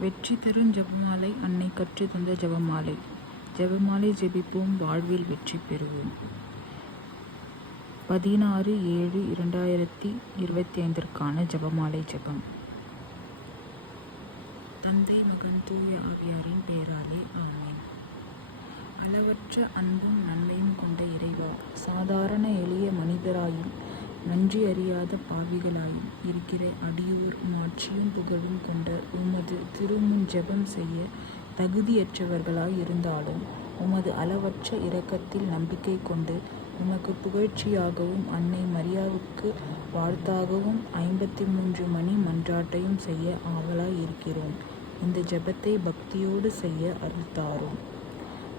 வெற்றி தரும் ஜெபமாலை அன்னை கற்றுத் தந்த ஜெபமாலை. ஜெபமாலை ஜெபிப்போம் வாழ்வில் வெற்றி பெறுவோம். பதினாறு ஏழு இரண்டாயிரத்தி இருபத்தி ஐந்திற்கான ஜெபமாலை ஜெபம். தந்தை மகன் தூய ஆவியாரின் பெயராலே ஆமேன். அளவற்ற அன்பும் நன்மையும் கொண்ட இறைவா சாதாரண எளிய மனிதராயும் நன்றி அறியாத பாவிகளாயும் இருக்கிற அடியோர் மாட்சியும் புகழும் கொண்ட உமது திருமுன் ஜெபம் செய்ய தகுதியற்றவர்களாய் இருந்தாலும் உமது அளவற்ற இரக்கத்தில் நம்பிக்கை கொண்டு உமக்கு புகழ்ச்சியாகவும் அன்னை மரியாவுக்கு வாழ்த்தாகவும் ஐம்பத்தி மூன்று மணி மன்றாட்டையும் செய்ய ஆவலாய் இருக்கிறோம் இந்த ஜெபத்தை பக்தியோடு செய்ய அருள்தாரும்.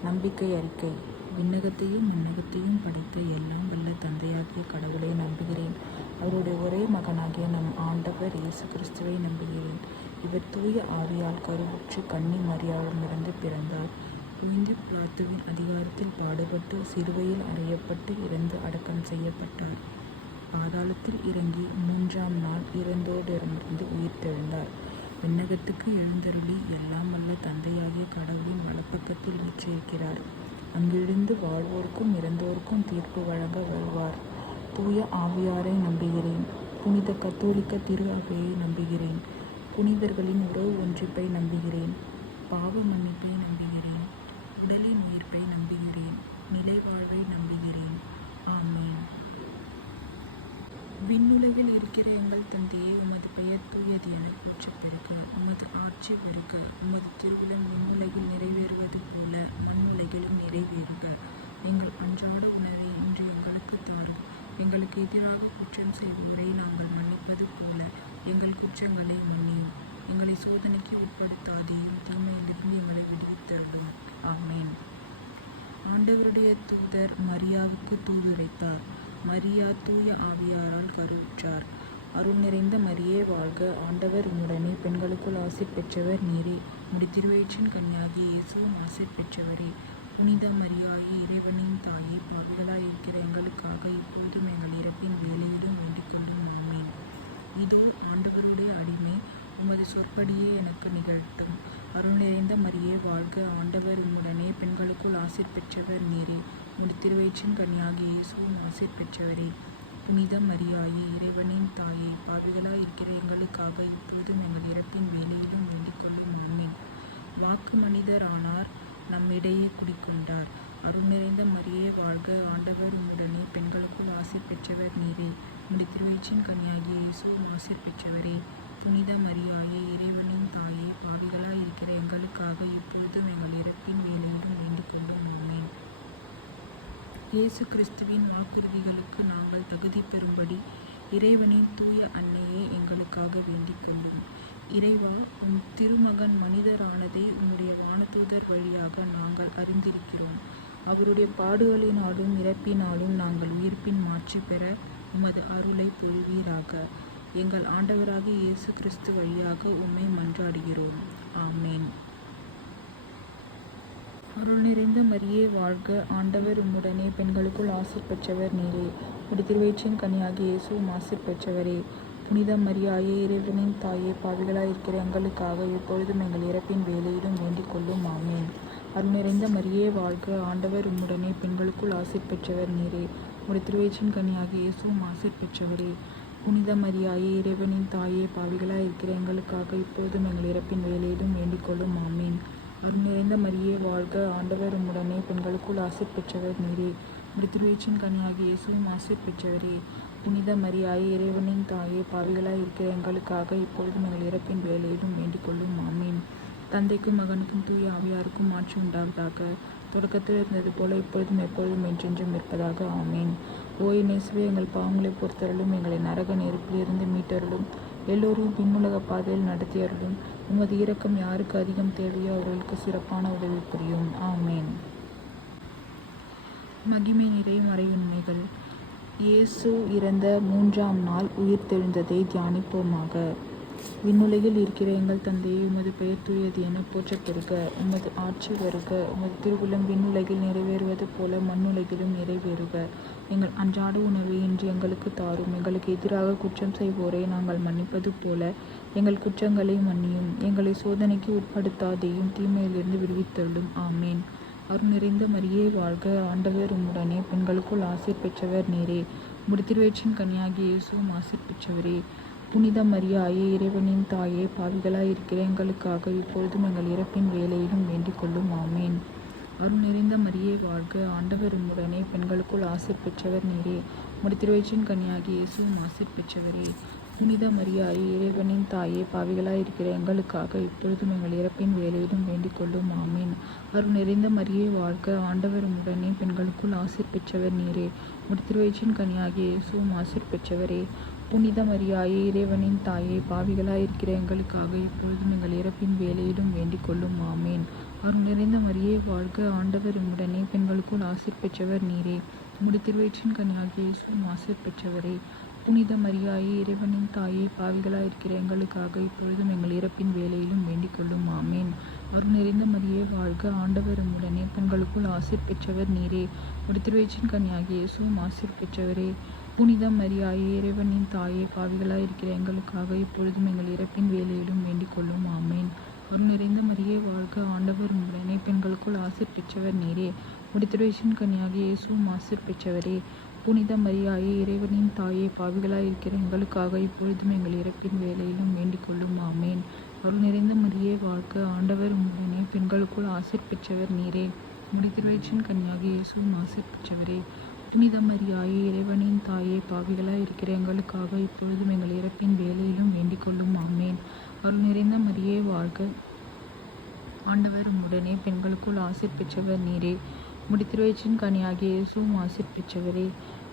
நம்பிக்கை அறிக்கை. விண்ணகத்தையும் மண்ணகத்தையும் படைத்த எல்லாம் வல்ல தந்தையாகிய கடவுளை நம்புகிறேன். அவருடைய ஒரே மகனாகிய நம் ஆண்டவர் இயேசு கிறிஸ்துவை நம்புகிறேன். இவர் தூய ஆவியால் கருவுற்று கன்னி மரியாவிடமிருந்து பிறந்தார். புனித பிளாத்துவின் அதிகாரத்தில் பாடுபட்டு சிறுவையில் அறையப்பட்டு இறந்து அடக்கம் செய்யப்பட்டார். பாதாளத்தில் இறங்கி மூன்றாம் நாள் இறந்தோரிடமிருந்து உயிர்த்தெழுந்தார். விண்ணகத்துக்கு எழுந்தருளி எல்லாம் வல்ல தந்தையாகிய கடவுளின் வலப்பக்கத்தில் வீற்றிருக்கிறார். அங்கிருந்து வாழ்வோர்க்கும் இறந்தோர்க்கும் தீர்ப்பு வழங்க வருவார். தூய ஆவியாரை நம்புகிறேன். புனித கத்தோலிக்க திரு அவையை நம்புகிறேன். புனிதர்களின் உறவு ஒன்றிப்பை நம்புகிறேன். பாவ மன்னிப்பை நம்புகிறேன் உடலின் உயிர்ப்பை நம்புகிறேன் நிலை வாழ்வை நம்புகிறேன் ஆமேன் விண்ணுலகில் இருக்கிற எங்கள் தந்தையே உமது பெயர் தூயது என போற்றப் பெருக உமது ஆட்சி பெருக உமது திருவிழம் விண்ணுலகில் நிறைவேறுவது போல மண்ணுலகிலும் நிறைவேறுக. எங்கள் அன்றாட உணவை இன்று எங்களுக்கு தாரும். எங்களுக்கு எதிராக குற்றம் செய்வோரை நாங்கள் மன்னிப்பது போல எங்கள் குற்றங்களை மன்னியும். எங்களை சோதனைக்கு உட்படுத்தாதையும் தீமையிலிருந்து எங்களை விடுவித்தருளும். ஆமேன். ஆண்டவருடைய தூதர் மரியாவுக்கு தூதுரைத்தார். மரியா தூய ஆவியாரால் கருவுற்றார். அருள் நிறைந்த மரியே வாழ்க. ஆண்டவர் உம்முடனே பெண்களுக்குள் ஆசிர் பெற்றவர் நீரே. உம்முடைய திருவயிற்றின் கன்னியாகி இயேசுவும் ஆசிர் பெற்றவரே. புனித மரியாயி இறைவனின் தாயே பாவிகளாய் இருக்கிற எங்களுக்காக இப்போதும் எங்கள் இறப்பின் வேலையிலும் வேண்டிக் கொள்ளும். ஆமேன். இதோ ஆண்டவருடைய அடிமை உமது சொற்படியே எனக்கு நிகழ்த்தும். அருள் நிறைந்த மரியே வாழ்க. ஆண்டவர் உம்முடனே பெண்களுக்குள் ஆசிர் பெற்றவர் நீரே. உமது திருவயிற்றின் கன்னியாகி இயேசுவும் ஆசிர் பெற்றவரே. புனித மரியாயே இறைவனின் தாயே பாவிகளாய் இருக்கிற எங்களுக்காக இப்போதும் எங்கள் இறப்பின் வேலையிலும் வேண்டிக் கொள்ளும் ஆமீன் வாக்கு மனிதரானார் நம்மிடையே குடிக்கொண்டார் அருள் நிறைந்த மரியே வாழ்க ஆண்டவர் உம்முடனே. பெண்களுக்குள் ஆசை பெற்றவர் நீரே. உம்முடைய திருவயிற்றின் கனியாகிய இயேசுவும் ஆசிர் பெற்றவரே. புனித மரியாயே இறைவனின் தாயே பாவிகளாய் இருக்கிற எங்களுக்காக இப்பொழுதும் எங்கள் இறப்பின் வேலையிலும் வேண்டிக் கொண்டு ஆமேன் இயேசு கிறிஸ்துவின் வாக்குறுதிகளுக்கு நாங்கள் தகுதி பெறும்படி இறைவனின் தூய அன்னையே எங்களுக்காக வேண்டிக் கொள்ளும். இறைவா உம் திருமகன் மனிதரானதை உம்முடைய வானதூதர் வழியாக நாங்கள் அறிந்திருக்கிறோம். அவருடைய பாடுகளினாலும் இறப்பினாலும் நாங்கள் உயிர்ப்பின் மாற்றி பெற உமது அருளை பொழிவீராக எங்கள் ஆண்டவராக இயேசு கிறிஸ்து வழியாக உம்மை மன்றாடுகிறோம். ஆமேன். அருள் நிறைந்த மரியே வாழ்க. ஆண்டவர் உம்முடனே பெண்களுக்குள் ஆசிர் பெற்றவர் நீரே. ஒரு திருவயிற்றின் கனியாகி இயேசுவும் ஆசிர் பெற்றவரே. புனித மரியாயே இறைவனின் தாயே பாவிகளாக இருக்கிற எங்களுக்காக எப்பொழுதும் எங்கள் இறப்பின் வேலையிலும் வேண்டிக் கொள்ளும். ஆமேன். அருள் நிறைந்த மரியே வாழ்க. ஆண்டவர் உம்முடனே பெண்களுக்குள் ஆசிர் பெற்றவர் நீரே. ஒரு திருவயிற்றின் கனியாகி இயேசுவும் ஆசிர் பெற்றவரே. புனித மரியாயே இறைவனின் தாயே பாவிகளாக இருக்கிற எங்களுக்காக இப்பொழுதும் எங்கள் இறப்பின் வேலையிலும் வேண்டிக் கொள்ளும். ஆமேன். அருள் நிறைந்த மரியே வாழ்க ஆண்டவர் உம்முடனே. பெண்களுக்குள் ஆசிர் பெற்றவர் நீரே. மிருத்ருவீச்சின் கனியாகி இயேசுவும் ஆசிர் பெற்றவரே. புனித மரியாயே இறைவனின் தாயே பாவிகளாய் இருக்கிற எங்களுக்காக இப்பொழுதும் எங்கள் இறப்பின் வேலையிலும் வேண்டிக் கொள்ளும் ஆமீன். தந்தைக்கும் மகனுக்கும் தூய ஆவியாருக்கும் மாற்றி உண்டாவதாக. தொடக்கத்தில் இருந்தது போல இப்பொழுதும் எப்பொழுதும் என்றென்றும் இருப்பதாக. ஆமீன். ஓய் நேசுவே எங்கள் பாவங்களை பொறுத்தருளும். எங்களை நரக நெருப்பிலிருந்து மீட்டருளும். எல்லோரும் பின்னுலக பாதையில் நடத்தியருளும். உமது இரக்கம் யாருக்கு அதிகம் தேவையோ அவர்களுக்கு சிறப்பான உதவி புரியும். ஆமேன். மகிமை நிறை மறையுண்மைகள் இயேசு இறந்த மூன்றாம் நாள் உயிர் தெழுந்ததை தியானிப்போமாக. விண்ணுலகில் இருக்கிற எங்கள் தந்தையை உமது பெயர் தூயது என போற்றப் பெறுக. உமது ஆட்சி வருக. உமது திருவுளம் விண்ணுலகில் நிறைவேறுவது போல மண்ணுலகிலும் நிறைவேறுக. எங்கள் அன்றாட உணவை இன்று எங்களுக்கு தாரும். எங்களுக்கு எதிராக குற்றம் செய்வோரை நாங்கள் மன்னிப்பது போல எங்கள் குற்றங்களை மன்னியும். எங்களை சோதனைக்கு உட்படுத்தாதேயும் தீமையிலிருந்து விடுவித்தள்ளும் ஆமேன். அருள் நிறைந்த மரியே வாழ்க. ஆண்டவர் உம்முடனே பெண்களுக்குள் ஆசிர் பெற்றவர் நீரே. முடித்திருவேற்றின் கன்னியாகி இயேசுவும் ஆசிர் பெற்றவரே. புனித மரியாயே இறைவனின் தாயே பாவிகளாய் இருக்கிற எங்களுக்காக இப்பொழுதும் எங்கள் இறப்பின் வேலையிலும் வேண்டிக் கொள்ளும். ஆமேன். அருள் நிறைந்த மரியே வாழ்க. ஆண்டவர் உம்முடனே பெண்களுக்குள் ஆசீர் பெற்றவர் நீரே. முடித்திருவயிற்றின் கன்னியாகி இயேசுவும் ஆசிர் பெற்றவரே. புனித மரியாயே இறைவனின் தாயே பாவிகளாய் இருக்கிற எங்களுக்காக இப்பொழுதும் எங்கள் இறப்பின் வேலையிலும் வேண்டிக் கொள்ளும். ஆமீன். அருள் நிறைந்த மரியே வாழ்க ஆண்டவரும் உடனே பெண்களுக்குள் ஆசிர் பெற்றவர் நீரே. முடித்திருவயிற்றின் கனியாகிய இயேசுவும் ஆசிர் பெற்றவரே. புனித மரியாயே இறைவனின் தாயே பாவிகளாய் இருக்கிற எங்களுக்காக இப்பொழுதும் எங்கள் இறப்பின் வேலையிலும் வேண்டிக் கொள்ளும். ஆமீன். அருள் நிறைந்த மரியே வாழ்க ஆண்டவர் உடனே பெண்களுக்குள் ஆசிர் பெற்றவர் நீரே. முடித்திருவயிற்றின் கனியாகிய இயேசுவும் ஆசிர் பெற்றவரே. புனித மரியாயே இறைவனின் தாயே பாவிகளாக இருக்கிற எங்களுக்காக இப்பொழுதும் எங்கள் இறப்பின் வேலையிலும் வேண்டிக் கொள்ளும். ஆமேன். அருள் நிறைந்த மரியே வாழ்க ஆண்டவர் உடனே பெண்களுக்குள் ஆசிர் பெற்றவர் நீரே. முடித்திருவயிற்றின் கன்னியாகி இயேசுவும் ஆசிர் பெற்றவரே. புனித மரியாயே இறைவனின் தாயே பாவிகளாக இருக்கிற எங்களுக்காக இப்பொழுதும் எங்கள் இறப்பின் வேலையிலும் வேண்டிக் கொள்ளும். ஆமேன். அருள் நிறைந்த மரியே வாழ்க ஆண்டவர் உடனே பெண்களுக்குள் ஆசீர் பெற்றவர் நீரே. முடித்திருவயிற்றின் கன்னியாகி இயேசுவும் ஆசிர் பெற்றவரே. புனித மரியாயே இறைவனின் தாயே பாவிகளாயிருக்கிற எங்களுக்காக இப்பொழுதும் எங்கள் இறப்பின் வேலையிலும் வேண்டிக் கொள்ளும். ஆமேன். அருள் நிறைந்த மரியே வாழ்க ஆண்டவர் உடனே பெண்களுக்குள் ஆசிர் பெற்றவர் நீரே. முடித்திருவயிற்றின் கன்னியாக இயேசுவும் ஆசிர் பெற்றவரே. புனித மரியாயே இறைவனின் தாயே பாவிகளாய் இருக்கிற எங்களுக்காக இப்பொழுதும் எங்கள் இறப்பின் வேலையிலும் வேண்டிக் கொள்ளும். ஆமேன். அருள் நிறைந்த மரியே வாழ்க ஆண்டவர் உடனே பெண்களுக்குள் ஆசிர் பெற்றவர் நீரே. முடித்திருவயிற்றின் கனியாகிய இயேசுவும் ஆசிர் பெற்றவரே.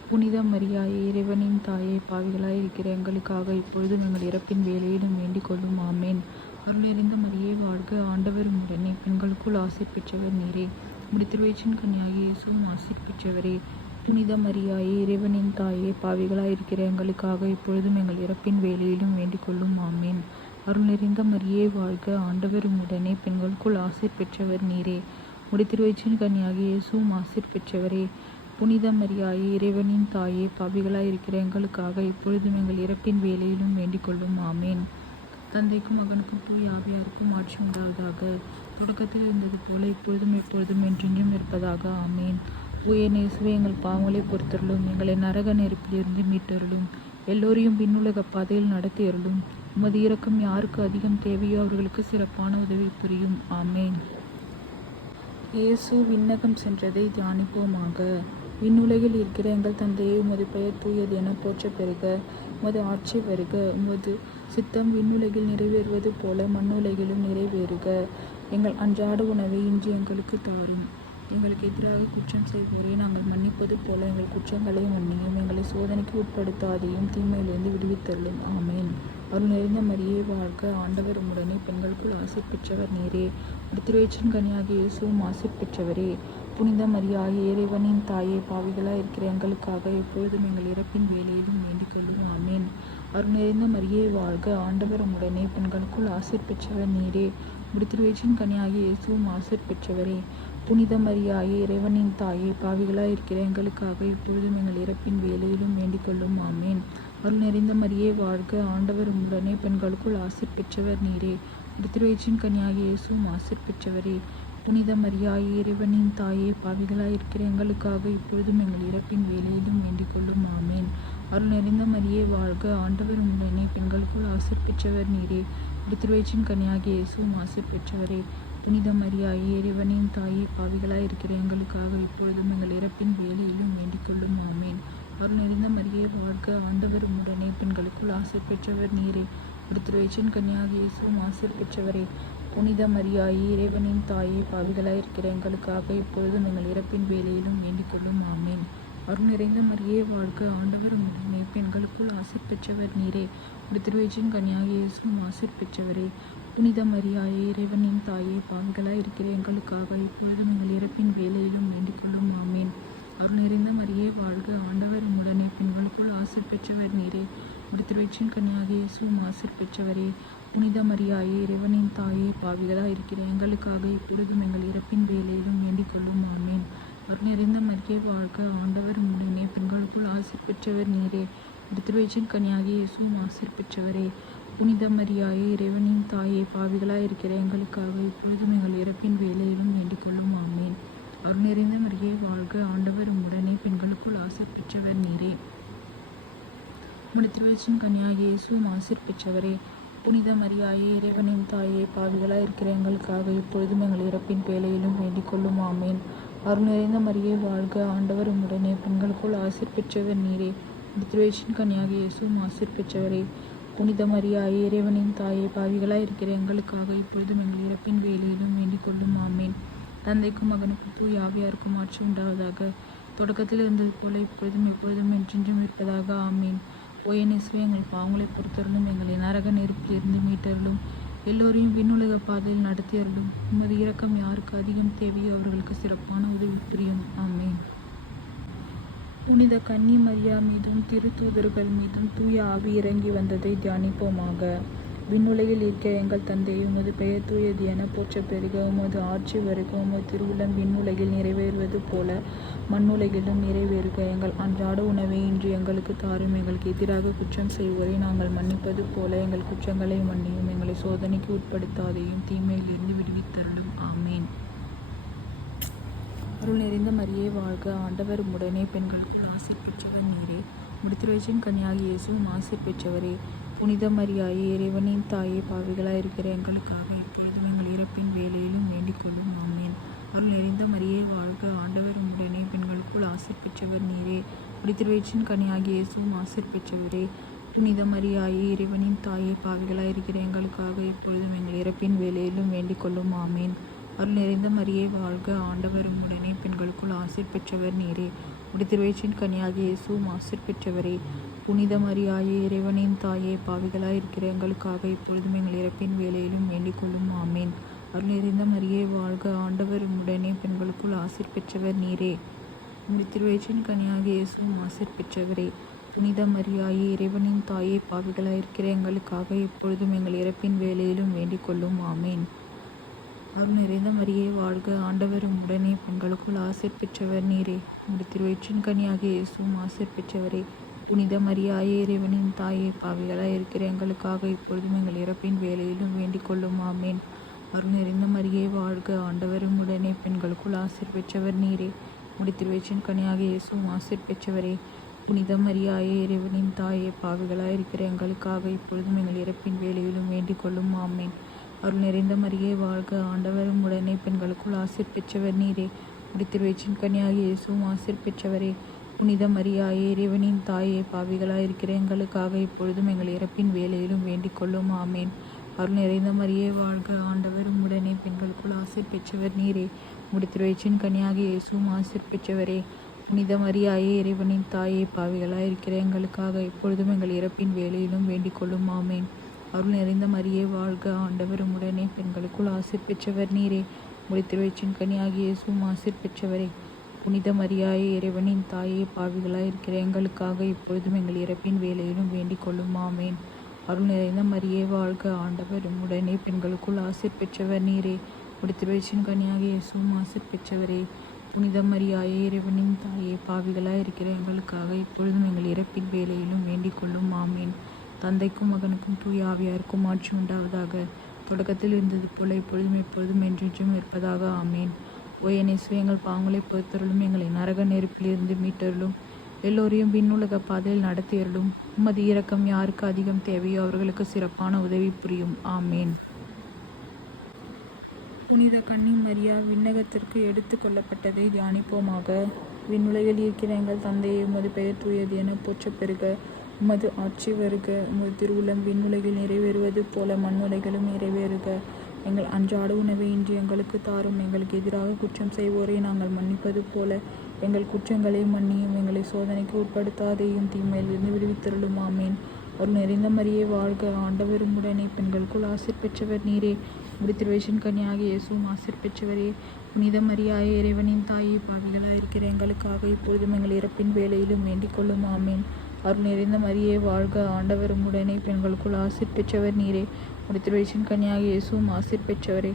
புனித மரியாயே இறைவனின் தாயே பாவிகளாய் இருக்கிற எங்களுக்காக இப்பொழுதும் எங்கள் இறப்பின் வேலையிலும் வேண்டிக் கொள்ளும். ஆமேன். அருள் நிறைந்த மரியே வாழ்க ஆண்டவர் உடனே பெண்களுக்குள் ஆசை பெற்றவர் நீரே. முடித்திருவயிற்றின் கன்னியாகி இயேசுவும் ஆசை பெற்றவரே. புனித மரியாயே இறைவனின் தாயே பாவிகளாய் இருக்கிற எங்களுக்காக இப்பொழுதும் எங்கள் இறப்பின் வேலையிலும் வேண்டிக் கொள்ளும். ஆமேன். அருள் நிறைந்த மரியே வாழ்க ஆண்டவர் உடனே பெண்களுக்குள் ஆசை பெற்றவர் நீரே. முடித்திருவயிற்றின் கன்னியாகி இயேசுவும் ஆசை பெற்றவரே. புனித மரியாயே இறைவனின் தாயே பாவிகளாய் இருக்கிற எங்களுக்காக இப்பொழுதும் எங்கள் இறப்பின் வேலையிலும் வேண்டிக் கொள்ளும் ஆமேன். தந்தைக்கும் மகனுக்கும் தூய் ஆவியாருக்கும் ஆட்சி உண்டாவதாக. தொடக்கத்தில் இருந்தது போல இப்பொழுதும் எப்பொழுதும் என்றென்றும் இருப்பதாக. ஆமேன். உயர் நேசுவே எங்கள் பாவங்களை பொறுத்தருளும். எங்களை நரக நெருப்பிலிருந்து மீட்டருளும். எல்லோரையும் பின்னுலக பாதையில் நடத்தியருளும் உமது இறக்கம் யாருக்கு அதிகம் தேவையோ அவர்களுக்கு சிறப்பான உதவி புரியும். ஆமேன். இயேசு விண்ணகம் சென்றதை தியானிப்போமாக. விண்ணுலகில் இருக்கிற எங்கள் தந்தையை உமது பெயர் தூயது என போற்ற பெறுக. உமது ஆட்சி வருக உமது சித்தம் விண்ணுலகில் நிறைவேறுவது போல மண்ணுலகிலும் நிறைவேறுக. எங்கள் அன்றாட உணவை இன்று எங்களுக்கு தாரும். எங்களுக்கு எதிராக குற்றம் செய்வோரை நாங்கள் மன்னிப்பது போல எங்கள் குற்றங்களை மன்னியும். எங்களை சோதனைக்கு உட்படுத்தாதையும் தீமையிலிருந்து விடுவித்தள்ளும் ஆமேன். அருள் நிறைந்த மரியே வாழ்க ஆண்டவர் உடனே பெண்களுக்குள் ஆசை பெற்றவர் நீரே. திருவேற்றின் கனியாகிய இயேசுவும் ஆசீர் பெற்றவரே புனித மரியாயே இறைவனின் தாயே பாவிகளாக இருக்கிற எங்களுக்காக எப்பொழுதும் எங்கள் இறப்பின் வேலையிலும் வேண்டிக் கொள்ளும். ஆமேன். அருள் நிறைந்த மரியே வாழ்க. ஆண்டவர் உடனே பெண்களுக்குள் ஆசிர் பெற்றவர் நீரே. முடித்திருவேச்சின் கனியாகிய இயேசுவும் ஆசிர் பெற்றவரே. புனித மரியாயே இறைவனின் தாயே பாவிகளாக இருக்கிற எங்களுக்காக இப்பொழுதும் எங்கள் இறப்பின் வேலையிலும் வேண்டிக் கொள்ளும். ஆமேன். அருள் நிறைந்த மரியே வாழ்க. ஆண்டவர் உடனே பெண்களுக்குள் ஆசிர் பெற்றவர் நீரே. முடித்திருவேச்சின் கனியாகிய இயேசுவும் ஆசிர் பெற்றவரே. புனித மரியாயே இறைவனின் தாயே பாவிகளாய் இருக்கிற எங்களுக்காக இப்பொழுதும் எங்கள் இறப்பின் வேலையிலும் வேண்டிக் கொள்ளும். ஆமேன். அருள் நிறைந்த மரியே வாழ்க. ஆண்டவர் உடனே பெண்களுக்குள் ஆசர் பெற்றவர் நீரே. திருவயிற்றின் கனியாகிய இயேசுவும் ஆசர் பெற்றவரே. புனித மரியாயே இறைவனின் தாயே பாவிகளாய் இருக்கிற எங்களுக்காக இப்பொழுதும் எங்கள் இறப்பின் வேலையிலும் வேண்டிக் கொள்ளும். ஆமேன். அருள் நிறைந்த மரியே வாழ்க. ஆண்டவர் உடனே பெண்களுக்குள் ஆசர் பெற்றவர் நீரே. திருவயிற்றின் கன்னியாகி இயேசுவும் ஆசர் பெற்றவரே. புனித மரியாயி இறைவனின் தாயே பாவிகளாய் இருக்கிற எங்களுக்காக இப்பொழுதும் எங்கள் இறப்பின் வேலையிலும் வேண்டிக்கொள்ளும் ஆமேன். அருள் நிறைந்த மரியே வாழ்க ஆண்டவர் உம்முடனே. பெண்களுக்குள் ஆசிர் பெற்றவர் நீரே. திருவயிற்றின் கன்னியாகிய இயேசுவும் ஆசீர் பெற்றவரே. புனித மரியாயே இறைவனின் தாயே பாவிகளாய் இருக்கிற எங்களுக்காக இப்பொழுதும் எங்கள் இறப்பின் வேலையிலும் வேண்டிக்கொள்ளும் ஆமேன். அருள் நிறைந்த மரியே வாழ்க ஆண்டவர் உம்முடனே. பெண்களுக்குள் ஆசீர் பெற்றவர் நீரே. திருவயிற்றின் கன்னியாகிய இயேசும் ஆசீர் பெற்றவரே. புனித மரியாயே இறைவனின் தாயே பாவிகளாய் இருக்கிற எங்களுக்காக இப்பொழுதும் எங்கள் இறப்பின் வேலையிலும் வேண்டிக் கொள்ளும். ஆமேன். அருள் நிறைந்த மரியே வாழ்க. ஆண்டவர் உம்முடனே பெண்களுக்குள் ஆசிர் பெற்றவர் நீரே. திருவயிற்றின் கன்னியாகிய இயேசுவும் ஆசிர் பெற்றவரே. புனித மரியாயே இறைவனின் தாயே பாவிகளாய் இருக்கிற எங்களுக்காக இப்பொழுதும் எங்கள் இறப்பின் வேலையிலும் வேண்டிக் கொள்ளும். ஆமேன். அருள் நிறைந்த மரியே வாழ்க. ஆண்டவர் உடனே பெண்களுக்குள் ஆசிர் பெற்றவர் நீரே. முடித்திருவச்சின் கன்னியாகி இயேசுவும் ஆசிர் பெற்றவரே. புனித மரியாயே இறைவனின் தாயே பாவிகளாக இருக்கிற எங்களுக்காக இப்பொழுதும் எங்கள் இறப்பின் வேலையிலும் வேண்டிக் கொள்ளும். ஆமேன். அருள் நிறைந்த மரியே வாழ்க ஆண்டவர் உடனே பெண்களுக்குள் ஆசிர் பெற்றவர் நீரே. முடித்திருவச்சின் கன்னியாக இயேசுவும் ஆசிர் பெற்றவரே. புனித மரியாயே இறைவனின் தாயே பாவிகளாக இருக்கிற எங்களுக்காக இப்பொழுதும் எங்கள் இறப்பின் வேலையிலும் வேண்டிக் கொள்ளும். ஆமேன். தந்தைக்கும் மகனுக்கும் தூய் ஆவியாருக்கும் ஆட்சி உண்டாவதாக. தொடக்கத்தில் இருந்தது போல இப்பொழுதும் எப்பொழுதும் என்றென்றும் இருப்பதாக. ஆமீன். ஓயனேசுவே எங்கள் பாவங்களை பொறுத்தருளும் எங்களை நரக நெருப்பிலிருந்து மீட்டருளும் எல்லோரையும் விண்ணுலக பாதையில் நடத்தியருளும். உமது இரக்கம் யாருக்கு அதிகம் தேவையோ அவர்களுக்கு சிறப்பான உதவி புரியும். ஆமேன். புனித கன்னி மரியா மீதும் திருத்தூதர்கள் மீதும் தூய ஆவி இறங்கி வந்ததை தியானிப்போமாக. விண்ணுலகில் இருக்க எங்கள் தந்தை உமது பெயர் தூயது என போற்ற பெருக உமது ஆட்சி வருக உமது திருவிழம் விண்ணுலகில் நிறைவேறுவது போல மண்ணுலகிலும் நிறைவேறுக. எங்கள் அன்றாட உணவை இன்று எங்களுக்கு தாரும். எங்களுக்கு எதிராக குற்றம் செய்வோரை நாங்கள் மன்னிப்பது போல எங்கள் குற்றங்களை மன்னியும். எங்களை சோதனைக்கு உட்படுத்தாதையும் தீமையிலிருந்து விடுவித்தருளும். ஆமேன். அருள் நிறைந்த மரியே வாழ்க ஆண்டவர். உடனே பெண்களுக்கு ஆசிர் பெற்றவர் நீரே. முடித்திருவச்சின் கன்னியாகி இயேசுவும் ஆசிர் பெற்றவரே. புனித மரியாயே இறைவனின் தாயே பாவிகளாக இருக்கிற எங்களுக்காக இப்பொழுதும் எங்கள் இறப்பின் வேலையிலும் வேண்டிக் கொள்ளும். ஆமேன். அருள் நிறைந்த மரியே வாழ்க ஆண்டவர் உடனே பெண்களுக்குள் ஆசிர் பெற்றவர் நீரே. முடித்திருவச்சின் கன்னியாகி இயேசுவும் ஆசிர் பெற்றவரே. புனித மரியாயே இறைவனின் தாயே பாவிகளாக இருக்கிற எங்களுக்காக இப்பொழுதும் எங்கள் இறப்பின் வேலையிலும் வேண்டிக் கொள்ளும். ஆமேன். அருள் நிறைந்த மரியே வாழ்க ஆண்டவர் உடனே பெண்களுக்குள் ஆசிர் பெற்றவர் நீரே. முடித்திருவேச்சின் கனியாகி இயேசுவும் ஆசிர் பெற்றவரே. புனித மரியாயே இறைவனின் தாயே பாவிகளாய் இருக்கிற எங்களுக்காக இப்பொழுதும் எங்கள் இறப்பின் வேலையிலும் வேண்டிக் கொள்ளும் ஆமேன். அருள் நிறைந்த மரியே வாழ்க ஆண்டவர். உடனே பெண்களுக்குள் ஆசிர் பெற்றவர் நீரே. முடித்திருவேச்சின் கனியாக இயேசும் ஆசிர் பெற்றவரே. புனித மரியாயே இறைவனின் தாயே பாவிகளாய் இருக்கிற எங்களுக்காக இப்பொழுதும் எங்கள் இறப்பின் வேலையிலும் வேண்டிக் கொள்ளும் ஆமேன். அருள் நிறைந்த மரியே வாழ்க ஆண்டவரும் உடனே பெண்களுக்குள் ஆசிர் பெற்றவர் நீரே. உடைய திருவயிற்றின் கனியாக இயேசும் ஆசிர் பெற்றவரே. புனித மரியாயே இறைவனின் தாயே பாவிகளாய் இருக்கிற எங்களுக்காக இப்பொழுதும் எங்கள் இறப்பின் வேலையிலும் வேண்டிக் கொள்ளும். ஆமேன். அருள் நிறைந்த மரியே வாழ்க ஆண்டவரும் உடனே. பெண்களுக்குள் ஆசிர் பெற்றவர் நீரே. முடித்திருவேச்சின் கனியாக இயேசும் ஆசிர் பெற்றவரே. புனித மரியாயே இறைவனின் தாயே பாவிகளாய் இருக்கிற எங்களுக்காக இப்பொழுதும் எங்கள் இறப்பின் வேலையிலும் வேண்டிக் கொள்ளும். ஆமேன். அருள் நிறைந்த மரியே வாழ்க ஆண்டவரும் உடனே. பெண்களுக்குள் ஆசிர் பெற்றவர் நீரே. முடித்திருவேச்சின் கனியாகி இயேசுவும் ஆசிர் பெற்றவரே. புனித மரியாயே இறைவனின் தாயே பாவிகளாய் இருக்கிற எங்களுக்காக இப்பொழுதும் எங்கள் இறப்பின் வேலையிலும் வேண்டிக் கொள்ளும். ஆமேன். அருள் நிறைந்த மரியே வாழ்க ஆண்டவரும் உடனே பெண்களுக்குள் ஆசிர் பெற்றவர் நீரே. முடித்திருவேச்சின் கனியாக இயேசுவும் ஆசிர் பெற்றவரே. புனித மரியாயே இறைவனின் தாயே பாவிகளாய் இருக்கிற எங்களுக்காக இப்பொழுதும் எங்கள் இறப்பின் வேலையிலும் வேண்டிக் கொள்ளும். ஆமேன். அருள் நிறைந்த மரியே வாழ்க ஆண்டவர். உடனே பெண்களுக்குள் ஆசிர் பெற்றவர் நீரே. முடித்திருவச்சின் கனியாகி இயேசுவும் ஆசிர் பெற்றவரே. புனித மரியாயே இறைவனின் தாயே பாவிகளாய் இருக்கிற எங்களுக்காக இப்பொழுதும் எங்கள் இறப்பின் வேலையிலும் வேண்டிக் கொள்ளுமாமேன். அருள் நிறைந்த மரியே வாழ்க ஆண்டவர் உடனே பெண்களுக்குள் ஆசிர் பெற்றவர் நீரே. முடித்திருவச்சின் கனியாக இயேசுவும் ஆசிர் பெற்றவரே. புனித மரியாயே இறைவனின் தாயே பாவிகளாய் இருக்கிற எங்களுக்காக இப்பொழுதும் எங்கள் இறப்பின் வேலையிலும் வேண்டிக் கொள்ளும் ஆமேன் தந்தைக்கும் மகனுக்கும் தூய் ஆவியாருக்கும் ஆட்சி உண்டாவதாக. தொடக்கத்தில் இருந்தது போல இப்பொழுதும் எப்பொழுதும் என்றென்றும் இருப்பதாக. ஆமேன். ஓ என்னேசு எங்கள் பாவங்களை பொறுத்தருளும் எங்களை நரக நெருப்பிலிருந்து மீட்டருளும். எல்லோரையும் விண்ணுலக பாதையில் நடத்தியருளும். உமது இரக்கம் யாருக்கு அதிகம் தேவையோ அவர்களுக்கு சிறப்பான உதவி புரியும். ஆமேன். புனித கன்னி மரியா விண்ணகத்திற்கு எடுத்து கொள்ளப்பட்டதை தியானிப்போமாக. விண்ணுலகில் இருக்கிற எங்கள் தந்தையை உமது பெயர் தூயது என போற்ற பெறுக. உமது ஆட்சி வருக. உமது திருவுளம் விண்ணுலகில் நிறைவேறுவது போல மண்ணுலகிலும் நிறைவேறுக. எங்கள் அன்றாட உணவை இன்று எங்களுக்கு தாரும். எங்களுக்கு எதிராக குற்றம் செய்வோரை நாங்கள் மன்னிப்பது போல. எங்கள் குற்றங்களை மன்னியும். எங்களை சோதனைக்கு உட்படுத்தாதையும் தீமையிலிருந்து விடுவித்தருளும். ஆமேன். ஒரு நிறைந்த மரியே வாழ்க. ஆண்டவரும் உடனே பெண்களுக்குள் ஆசிர் பெற்றவர் நீரே. முடித்திருவேஷன் கனியாக இயேசுவும் ஆசிர் பெற்றவரே. புனித மரியாய இறைவனின் தாயை. பாவிகளாக இருக்கிற எங்களுக்காக இப்பொழுதும் எங்கள் இறப்பின் வேலையிலும் வேண்டிக் கொள்ளும். ஆமேன். அருள் நிறைந்த மரியே வாழ்க. ஆண்டவரும் உடனே பெண்களுக்குள் ஆசிர் பெற்றவர் நீரே. முடித்திருவேஷன் கன்னியாக இயேசுவும் ஆசிர் பெற்றவரே.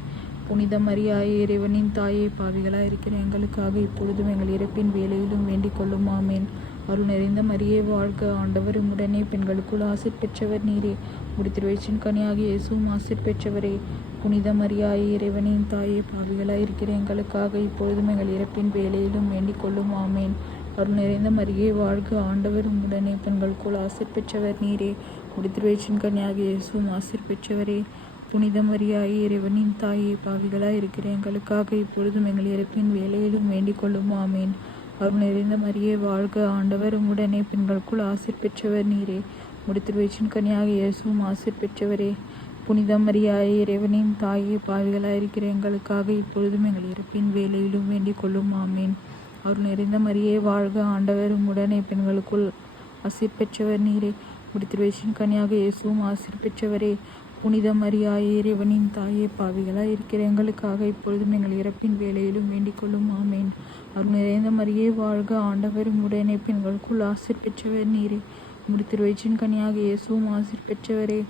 புனித மரியாயே இறைவனின் தாயே பாவிகளாக இருக்கிற எங்களுக்காக இப்பொழுதும் எங்கள் இறப்பின் வேலையிலும் வேண்டிக் கொள்ளும். ஆமேன். அருள் நிறைந்த மரியே வாழ்க ஆண்டவரும் உடனே பெண்களுக்குள் ஆசிர் பெற்றவர் நீரே. முடித்திருவேச்சின் கனியாகி இயேசுவும் ஆசிர் பெற்றவரே. புனித மரியாயே இறைவனின் தாயே பாவிகளாக இருக்கிற எங்களுக்காக இப்பொழுதும் எங்கள் இறப்பின் வேலையிலும் வேண்டிக் கொள்ளும். ஆமேன். அருள் நிறைந்த மரியே வாழ்க ஆண்டவர். உடனே பெண்களுக்குள் ஆசிர் பெற்றவர் நீரே. முடித்திருவேச்சின் கன்னியாக இயேசுவும் ஆசிர் பெற்றவரே புனித மரியாயே இறைவனின் தாயே பாவிகளாக இருக்கிற எங்களுக்காக இப்பொழுதும் எங்கள் இறப்பின் வேலையிலும் வேண்டிக் கொள்ளும். ஆமேன். அருள் நிறைந்த மரியே வாழ்க ஆண்டவர். உடனே பெண்களுக்குள் ஆசிர் பெற்றவர் நீரே. முடித்திருவேச்சின் கன்னியாக இயேசுவும் ஆசிர் பெற்றவரே புனித மரியாயே இறைவனின் தாயே பாவிகளாக இருக்கிற எங்களுக்காக இப்பொழுதும் எங்கள் இறப்பின் வேலையிலும் வேண்டிக் கொள்ளும். ஆமேன். அருள் நிறைந்த மரியே வாழ்க ஆண்டவர். உடனே பெண்களுக்குள் ஆசிர் பெற்றவர் நீரே. முடித்திருவேச்சின் கனியாக இயேசுவும் ஆசிர் பெற்றவரே புனித மரியாயே இறைவனின் தாயே பாவிகளாக இருக்கிற எங்களுக்காக இப்பொழுதும் எங்கள் இறப்பின் வேலையிலும் வேண்டிக் கொள்ளும் ஆமேன். அருள் நிறைந்த மரியே வாழ்க ஆண்டவர் உடனே பெண்களுக்குள் ஆசிர் பெற்றவர் நீரே. முடித்திருவயிற்றின் கனியாக இயேசுவும் ஆசிர் பெற்றவரே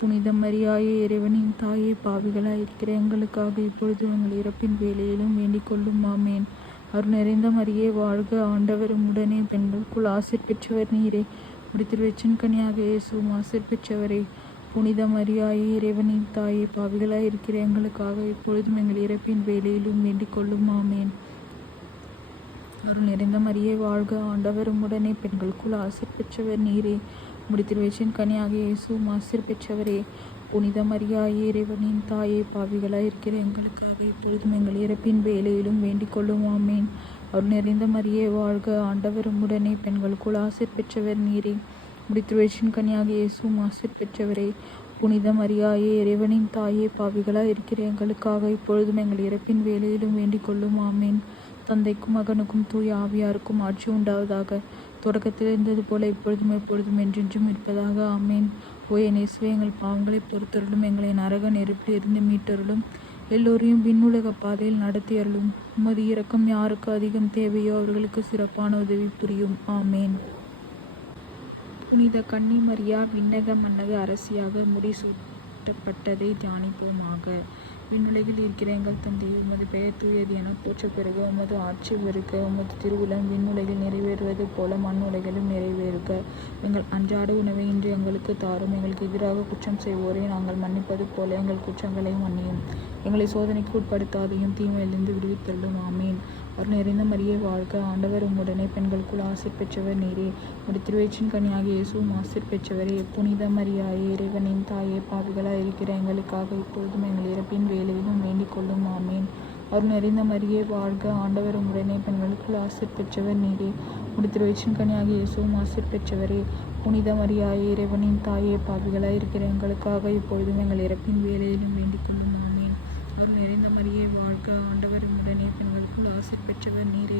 புனித மரியாயே இறைவனின் தாயே பாவிகளாக இருக்கிற எங்களுக்காக இப்பொழுதும் எங்கள் இறப்பின் வேலையிலும் வேண்டிக் கொள்ளும் ஆமேன். அருள் நிறைந்த மரியே வாழ்க ஆண்டவர் உடனே பெண்களுக்குள் ஆசிர் பெற்றவர் நீரே. முடித்திருவயிற்றின் கனியாக இயேசு மாசர் பெற்றவரே புனித மரியாயே இறைவனின் தாயே பாவிகளாய் இருக்கிற எங்களுக்காக இப்பொழுதும் எங்கள் இறப்பின் வேலையிலும் வேண்டிக் கொள்ளும். ஆமேன். அருள் நிறைந்த மரியை வாழ்க ஆண்டவர் உடனே பெண்களுக்குள் ஆசிர் பெற்றவர் நீரே. முடித்திருவேச்சின் கனியாக இயேசுவும் ஆசிர் பெற்றவரே புனித மரியாயே இறைவனின் தாயே பாவிகளாய் இருக்கிற எங்களுக்காக இப்பொழுதும் எங்கள் இறப்பின் வேலையிலும் வேண்டிக் கொள்ளும். ஆமேன். அவர் நிறைந்த மரியே வாழ்க ஆண்டவர் உடனே. பெண்களுக்குள் ஆசிர் பெற்றவர் நீரே. முடித்திருவேச்சின் கனியாக இயேசும் ஆசிர் பெற்றவரே. புனித மரியாயே இறைவனின் தாயே பாவிகளாக இருக்கிற எங்களுக்காக இப்பொழுதும் எங்கள் இறப்பின் வேலையிலும் வேண்டிக் கொள்ளும். ஆமேன். தந்தைக்கும் மகனுக்கும் தூய் ஆவியாருக்கும் ஆட்சி உண்டாவதாக. தொடக்கத்தில் இருந்தது போல இப்பொழுதும் எப்பொழுதும் என்றென்றும் இருப்பதாக. ஆமேன். ஓ என் இயேசுவே எங்கள் பாவங்களை பொறுத்தருளும். எங்களை நரக நெருப்பில் இருந்து மீட்டருளும். எல்லோரையும் விண்ணுலக பாதையில் நடத்தி அருளும். உமது இரக்கம் யாருக்கு அதிகம் தேவையோ அவர்களுக்கு சிறப்பான உதவி புரியும். ஆமேன். புனித கன்னிமரியா விண்ணக மன்னக அரசியாக முடிசூட்டப்பட்டதை தியானிப்போமாக. விண்ணுலகில் இருக்கிற எங்கள் தந்தை உமது பெயர் தூயது என போற்ற பிறகு உமது ஆட்சி வருக உமது திருவுளம் விண்ணுலகில் நிறைவேறுவது போல மண் உலகிலும் நிறைவேறுக. எங்கள் அன்றாட உணவை இன்று எங்களுக்கு தாரும். எங்களுக்கு எதிராக குற்றம் செய்வோரை நாங்கள் மன்னிப்பது போல எங்கள் குற்றங்களை மன்னியும். எங்களை சோதனைக்கு உட்படுத்தாதையும் தீமையிலிருந்து விடுவித்தள்ளும் ஆமேன். அவர் நிறைந்த மரியே வாழ்க. ஆண்டவர் உம்முடனே பெண்களுக்குள் ஆசிர் பெற்றவர் நீரே. ஒரு திருவேற்றின் கனியாக இயேசுவும் ஆசிர் பெற்றவரே. புனித மரியாயே இறைவனின் தாயே பாவிகளாக இருக்கிற எங்களுக்காக இப்பொழுதும் எங்கள் இறப்பின் வேலையிலும் வேண்டிக் கொள்ளும். ஆமேன். அவர் நிறைந்த மரியே வாழ்க. ஆண்டவர் உம்முடனே பெண்களுக்குள் ஆசிர் பெற்றவர் நீரே. முடித்திருவயிற்றின் கனியாக இயேசுவும் ஆசிர் பெற்றவரே. புனித மரியாயே இறைவனின் தாயே பாவிகளாய் இருக்கிற எங்களுக்காக இப்பொழுதும் எங்கள் இறப்பின் வேலையிலும் வேண்டிக் கொள்ளும் ஆமேன் அருள் நிறைந்த மரியே வாழ்க ஆண்டவர் உடனே பெண்களுக்குள் ஆசிர் பெற்றவர் நீரே.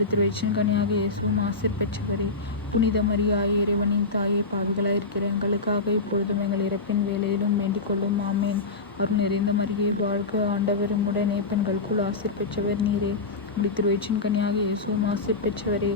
திருவயிற்றின் கனியாக இயேசுவும் ஆசிர் பெற்றவரே. புனித மரியாய் இறைவனின் தாயே பாவிகளாக இருக்கிற எங்களுக்காக இப்பொழுதும் எங்கள் இறப்பின் வேலையிலும் வேண்டிக் கொள்ளும். ஆமேன். அருள் நிறைந்த மரியே வாழ்க ஆண்டவரும் உடனே பெண்களுக்குள் ஆசிர் பெற்றவர் நீரே. திருவயிற்றின் கனியாக இயேசுவும் ஆசிர் பெற்றவரே.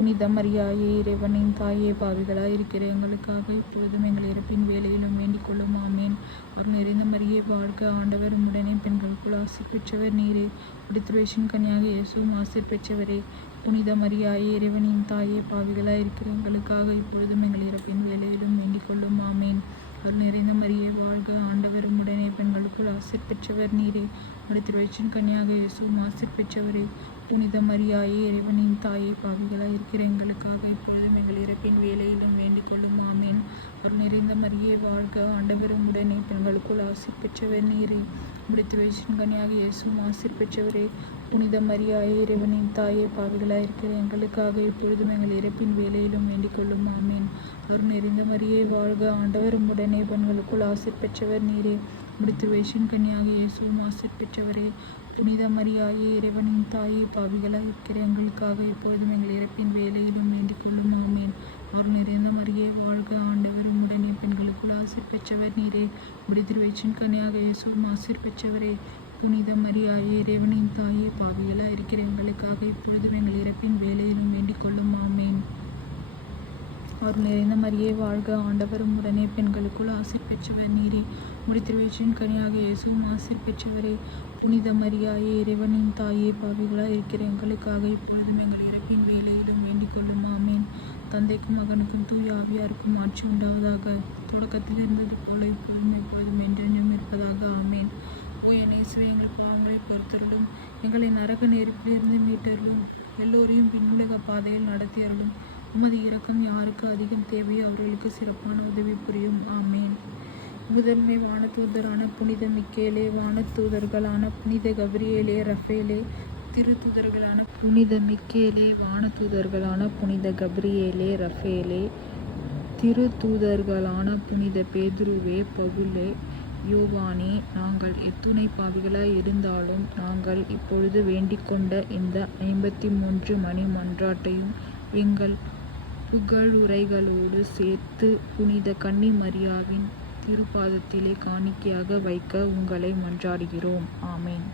புனித மரியாயே இறைவனின் தாயே பாவிகளாய் இருக்கிற எங்களுக்காக இப்பொழுதும் எங்கள் இறப்பின் வேலையிலும் வேண்டிக் கொள்ளும். ஆமேன். ஒரு நிறைந்த மரியே வாழ்க ஆண்டவர். உடனே பெண்களுக்குள் ஆசிர் பெற்றவர் நீரே. முடித்திருவேஷன் கன்னியாக இயேசுவும் ஆசிர் பெற்றவரே. புனித மரியாயே இறைவனின் தாயே பாவிகளாய் இருக்கிற எங்களுக்காக இப்பொழுதும் எங்கள் இறப்பின் வேலையிலும் வேண்டிக் கொள்ளும். ஆமேன். ஒரு நிறைந்த மரியே வாழ்க ஆண்டவர். உடனே பெண்களுக்குள் ஆசிர் பெற்றவர் நீரே. முடித்திருவேஷன் கன்னியாக இயேசுவும் ஆசிர் பெற்றவரே. புனித மரியாயே இறைவனின் தாயே பாவிகளாக இருக்கிற எங்களுக்காக இப்பொழுதும் எங்கள் இறப்பின் வேலையிலும் வேண்டிக் கொள்ளும். ஆமேன். ஒரு நிறைந்த மரியே வாழ்க ஆண்டவரும் உடனே பெண்களுக்குள் ஆசிர் பெற்றவர் நீரே. முடித்து வயசின் கனியாக இயேசுவும் ஆசிர் பெற்றவரே. புனித மரியாயே இறைவனின் தாயே பாவிகளாக இருக்கிற எங்களுக்காக இப்பொழுதும் எங்கள் இறப்பின் வேலையிலும் வேண்டிக் கொள்ளும். ஆமேன். ஒரு நிறைந்த மரியே வாழ்க ஆண்டவரும் உடனே பெண்களுக்குள் ஆசிர் பெற்றவர் நீரே. முடித்து வயசின் கனியாக இயேசுவும் ஆசிர் பெற்றவரே. புனித மரியாயே இறைவனின் தாயே பாவிகளாக இருக்கிற எங்களுக்காக இப்பொழுதும் எங்கள் இறப்பின் வேலையிலும் வேண்டிக் கொள்ளும் ஆமேன் நிறைந்த மரியே வாழ்க ஆண்டவர். உடனே பெண்களுக்குள் ஆசிர் பெற்றவர் நீரே. முடிதிருவயிற்றின் கனியாக இயேசுவும் ஆசிர் பெற்றவரே. புனித மரியாயே இறைவனின் தாயே பாவிகளாக இருக்கிற எங்களுக்காக இப்பொழுதும் எங்கள் இறப்பின் வேலையிலும் வேண்டிக் கொள்ளும் ஆமேன். அவர் நிறைந்த மரியே வாழ்க ஆண்டவரும் உடனே பெண்களுக்குள் ஆசிர் பெற்றவர் நீரே. முடித்திருவேற்றின் கனியாக இயேசுவும் ஆசிர் பெற்றவரே. புனித மரியாயே இறைவனின் தாயே பாவிகளாக இருக்கிற எங்களுக்காக இப்பொழுதும் எங்கள் இறப்பின் வேலையிலும் வேண்டிக் கொள்ளும். ஆமேன். தந்தைக்கும் மகனுக்கும் தூய் ஆவியாருக்கும் ஆட்சி உண்டாவதாக. தொடக்கத்தில் இருந்தது போல இப்பொழுதும் இப்பொழுதும் என்றென்றும் இருப்பதாக. ஆமேன். ஓ என் இயேசுவே எங்கள் பாவங்களை பொறுத்தருளும். எங்களை நரக நெருப்பிலிருந்து மீட்டருளும். எல்லோரையும் பின்னுலக பாதையில் நடத்தி அருளும் உமது இரக்கம் யாருக்கு அதிகம் தேவையோ அவர்களுக்கு சிறப்பான உதவி புரியும். ஆமேன். முதன்மை வானதூதரான புனித மிக்கேலே வானதூதர்களான புனித கபிரியேலே ரஃபேலே திருத்தூதர்களான புனித மிக்கேலே வானதூதர்களான புனித கபிரியேலே ரஃபேலே திருத்தூதர்களான புனித பேதுருவே பவுலே யோவானே நாங்கள் எத்துணை பாவிகளாய் இருந்தாலும் நாங்கள் இப்பொழுது வேண்டிக்கொண்ட இந்த ஐம்பத்தி மூன்று மணி மன்றாட்டையும் எங்கள் புகழுரைகளோடு சேர்த்து புனித கன்னி மரியாவின் திருப்பாதத்திலே காணிக்கையாக வைக்க உங்களை மன்றாடுகிறோம். ஆமேன்.